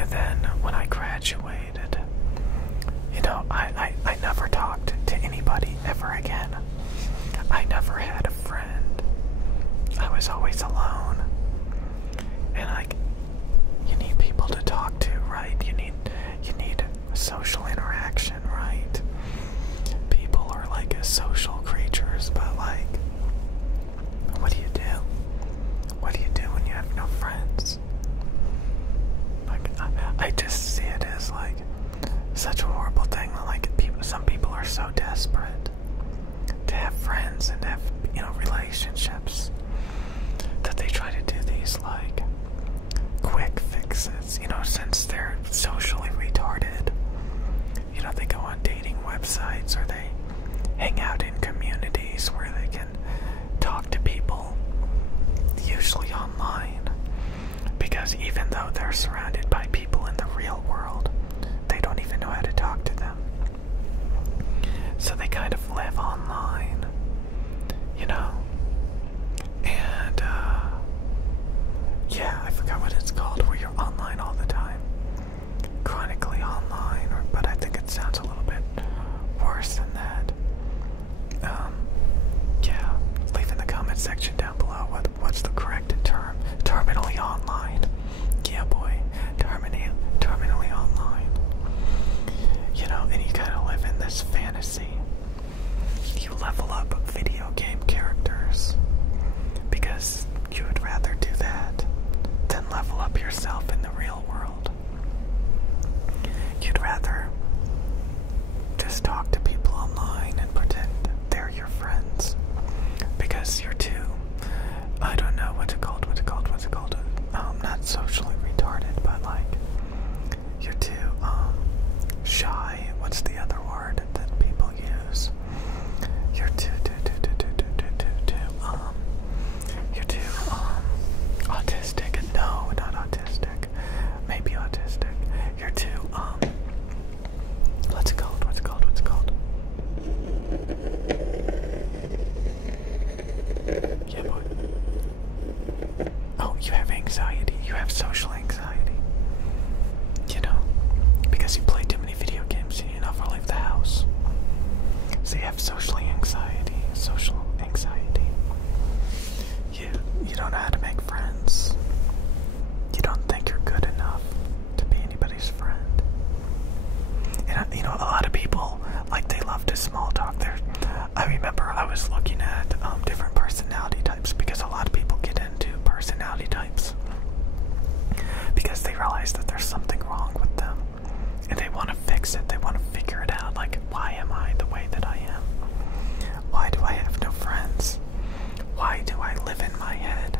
And then when I graduated, I never talked to anybody ever again. I never had a friend. I was always alone. And you need people to talk to, right? You need social interaction, right? People are like social creatures, but what do you do? What do you do when you have no friends? I just see it as such a horrible thing that some people are so desperate to have friends and to have relationships that they try to do these quick fixes, since they're socially retarded. They go on dating websites or they hang out in communities where they can talk to people, usually online, because even though they're surrounded by people in the real world, they don't even know how to talk to them. So they kind of live online, and yeah, I forgot what it's called, where you're online all the time. Chronically online, but I think it sounds a little bit worse than that. Yeah, leave in the comment section down below what's the correct term. Terminally online. Yeah, boy. Terminally online. And you kind of live in this fantasy. You level up video game characters because you would rather do that than level up yourself in the real world. You'd rather just talk to people online and pretend they're your friends because you're too, I don't know what's it called, not socially retarded, but you're too shy. What's the other word that people use? You're too autistic. No, not autistic. Maybe autistic. You're too what's it called? Yeah, boy. Oh, you have anxiety. You have social anxiety. Because you play too many video games and you never leave the house. So you have social anxiety. You don't know how to make friends. You don't think you're good enough to be anybody's friend. And a lot of people, they love to small talk. I remember I was looking at different personality types, because a lot of people get into personality types because they realize that there's something wrong with them and they want to fix it. They want to figure it out. Why am I the way that I am? Why do I have no friends? Why do I live in my head?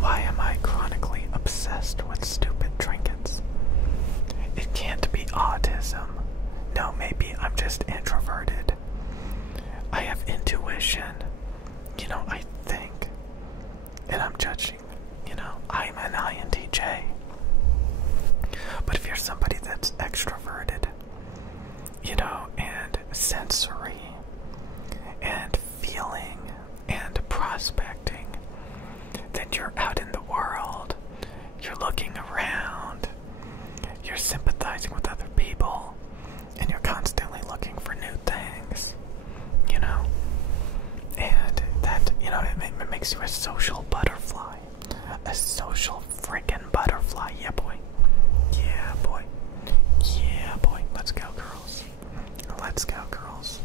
Why am I chronically obsessed with stupid trinkets? It can't be autism. No, maybe I'm just introverted. I have intuition. I think. And I'm judging. I'm an INTJ. But if you're somebody that's extroverted, and sensory, and feeling, and prospecting, then you're out in the world. You're looking around. You're sympathizing with other people. And you're constantly looking for new things. And that, it makes you a social butterfly. A social freaking butterfly. Yeah, boy. Yeah, boy. Yeah, boy. Let's go, girls. Let's go, girls.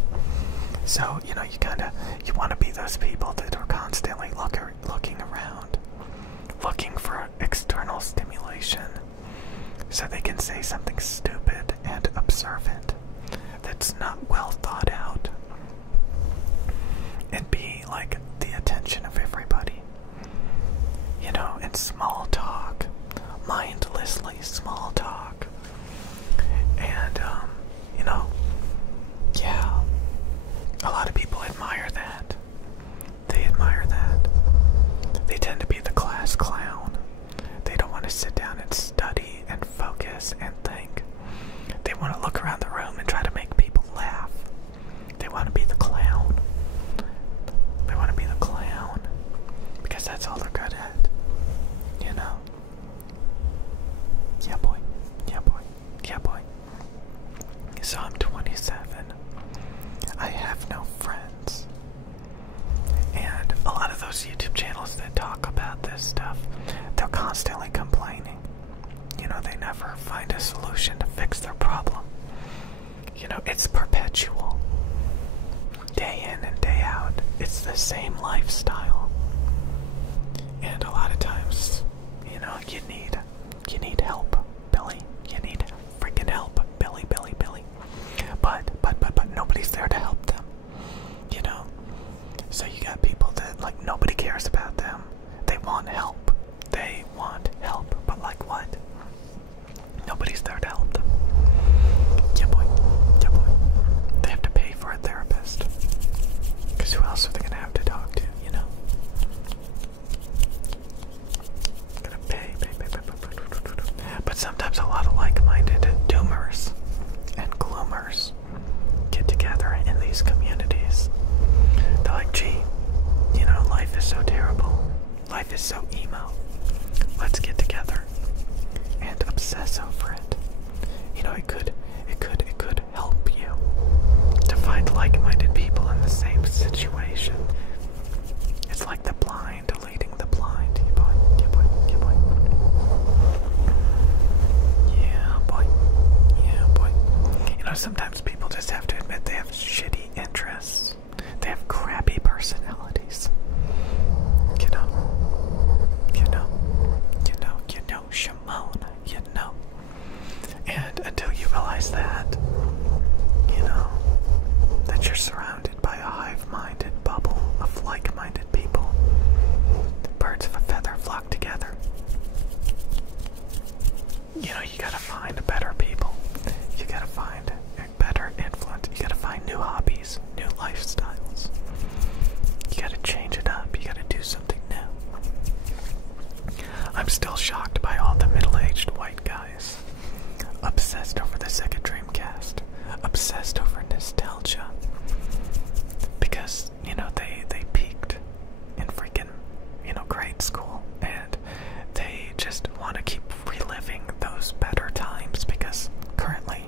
So, you want to be those people that are constantly looking around, looking for external stimulation, so they can say something stupid and observant that's not well thought out, and be the attention of everybody. And small talk, mindlessly small talk, and yeah, a lot of people admire that. They admire that. They tend to be the class clown. They don't want to sit down and study and focus and think. They want to look around the room and try to make people laugh. They want to be the clown. They want to be the clown because that's all they're good at. they never find a solution to fix their problem. You know, it's perpetual. Day in and day out, it's the same lifestyle. And a lot of times, you know, you need help, Billy. You need freaking help, Billy. But nobody's there to help them. You know? So you got people that, like, nobody cares about them. They want help. But like what? Nobody's there to help them. Yeah, boy. They have to pay for a therapist. Because who else are they going to have to talk to, you know? Gonna pay. But sometimes a lot of like-minded doomers and gloomers get together in these communities. They're like, gee, you know, life is so terrible. Life is so emo. Let's get together and obsess over it. You know, it could help you to find like-minded people in the same situation. It's like the blind leading the blind. Yeah, boy. You know, sometimes people just have to admit they have shitty interests. They have crappy personalities. You know, Shimon, you know. And until you realize that, you know, that you're surrounded by a hive-minded bubble of like-minded people, birds of a feather flock together. You know, you gotta find better people. You gotta find better influence. You gotta find new hobbies, new lifestyles. You gotta change it up. You gotta do something new. I'm still shocked by all the middle-aged white guys. Obsessed over the Sega Dreamcast. Obsessed over nostalgia. Because, you know, they peaked in freaking, you know, grade school. And they just want to keep reliving those better times because currently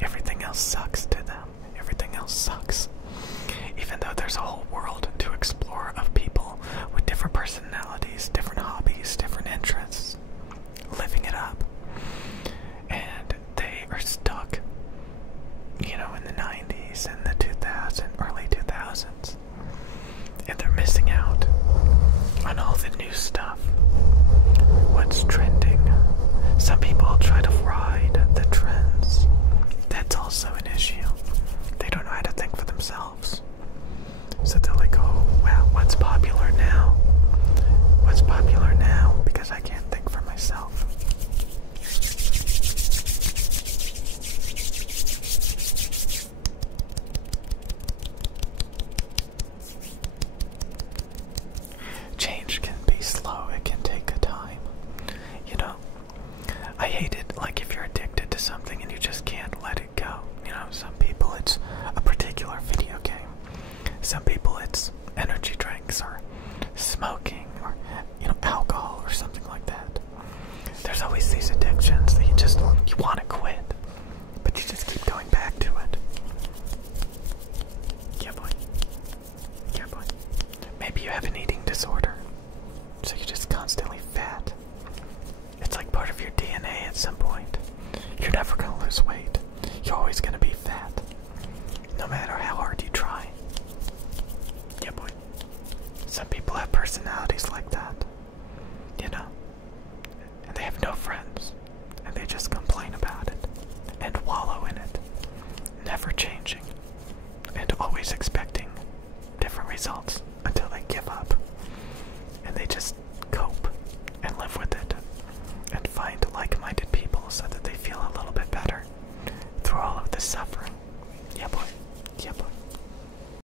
everything else sucks to them. Everything else sucks. Even though there's a whole world to explore of people with different personalities, different hobbies, different interests, living it up. And they are stuck, you know, in the 90s and the 2000s, early 2000s. And they're missing out on all the new stuff. What's trending? Some people try to ride the trends. That's also an issue. They don't know how to think for themselves. So they're like, oh, wow, what's popular now? What's popular now? Because I can't think for myself. Change can be slow. It can take a time. You know, I hate it, like if you're addicted to something and you just can't let it go. You know, some people it's a particular video game. Some people it's energy drinks or smoking or, you know, alcohol or something like that. There's always these addictions that you want to quit, but you just keep going back to it. Yeah, boy. Maybe you have an eating disorder, so you're just constantly fat. It's like part of your DNA at some point. You're never going to lose weight. You're always going to be fat, no matter how hard you try. Yeah, boy. Some people have personalities like that.